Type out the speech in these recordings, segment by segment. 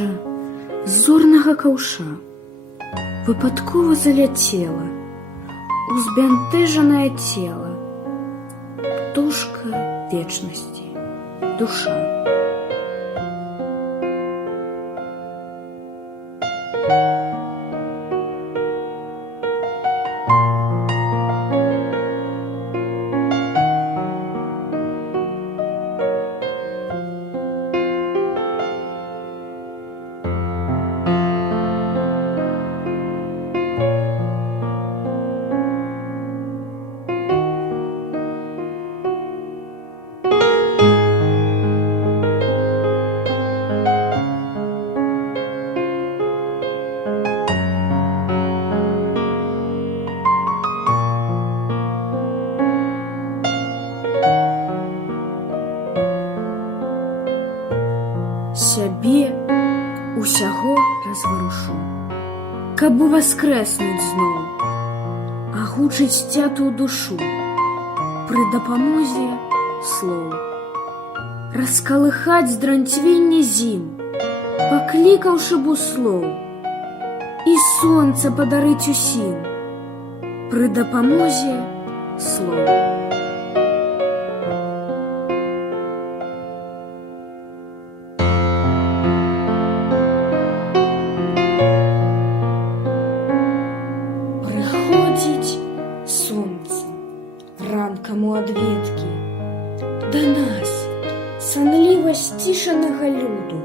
Можа, з зорнага каўша выпадкова заляцела узбянтэжанае цела птушка вечнасці, душа. Сябе усяго разварушу, каб уваскрэснуць зноў, агучыць сцятую душу пры дапамозе слоў, раскалыхаць здранцвенне зім, паклікаўшы буслоў, і сонца падарыць усім пры дапамозе слоў. Сонце ранкам у адветкі да нас, санліва сцішанага люду,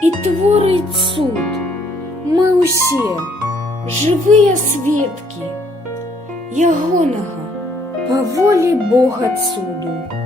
і творыць цуд. Мы ўсе жывыя сведкі ягонага паволі Бога цуду.